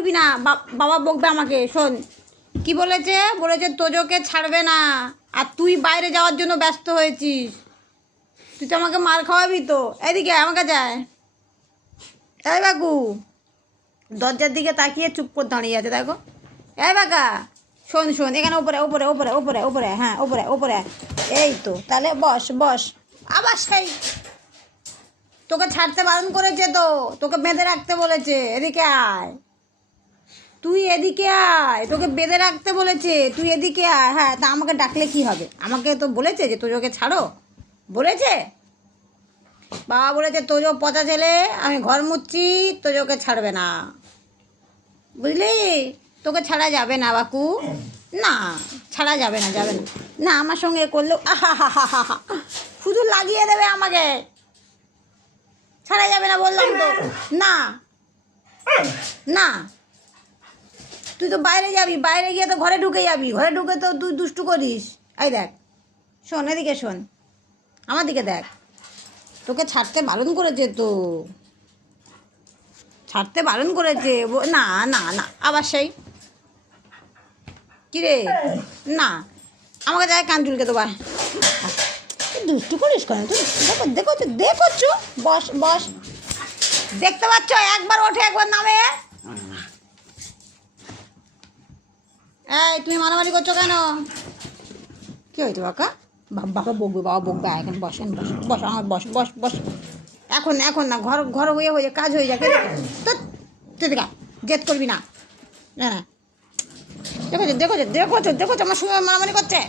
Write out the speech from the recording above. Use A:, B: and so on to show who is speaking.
A: করবি না? বাবা বকবে আমাকে, শোন। কি বলেছে? বলেছে, তোজোকে ছাড়বে না। আর তুই বাইরে যাওয়ার জন্য ব্যস্ত হয়েছিস। তুই তো আমাকে মার খাওয়াবি তো। এদিকে আমাকে যায় এই বাকু, দরজার দিকে তাকিয়ে চুপ করে দাঁড়িয়ে আছে, দেখো। এই বাকা, শোন শোন, এখানে উপরে উপরে উপরে উপরে উপরে হ্যাঁ উপরে উপরে। এই তো, তাহলে বস বস। আবার সেই, তোকে ছাড়তে বারণ করেছে তো, তোকে বেঁধে রাখতে বলেছে। এদিকে আয়। তুই এদিকে আয়, তোকে বেঁধে রাখতে বলেছে, তুই এদিকে আয়। হ্যাঁ তা আমাকে ডাকলে কি হবে? আমাকে তো বলেছে যে তোজোকে ছাড়ো। বলেছে? বাবা বলেছে, তোজো পচা ছেলে, আমি ঘর মুচ্ছি, তোজোকে ছাড়বে না। বুঝলি? তোকে ছাড়া যাবে না বাকু। না, ছাড়া যাবে না যাবে না। না, আমার সঙ্গে করলেও শুধু লাগিয়ে দেবে আমাকে। ছাড়া যাবে না বললাম তো। না। না। তুই তো বাইরে যাবি, বাইরে গিয়ে তো ঘরে ঢুকে যাবি। ঘরে ঢুকে তো তুই দুষ্টু করিস। এই দেখ, শোন, এদিকে শোন। আমার দিকে দেখ। তোকে ছাড়তে বারণ করেছে তো। ছাড়তে বারণ করেছে। না না না, আবার সেই। কিরে না, আমাকে যায় কান চুলকে তো বা দুষ্টু করিস কেন তুই? দেখো দেখো তো দেখোচ্ছ বস বস। দেখতে পাচ্ছ? একবার ওঠে, একবার নামে। এই, তুমি মারামারি করছ কেন? কি হয়েছে, বাকা? বাবা বকবে বাবা বকবে এখন বসেন বস বস, আমার বস বস বস। এখন এখন না, ঘর ঘর হয়ে হয়ে, কাজ হয়ে যাবে তো তুই দেখা জেদ করবি না। না দেখো দেখো দেখো দেখো আমার সঙ্গে মারামারি করছে?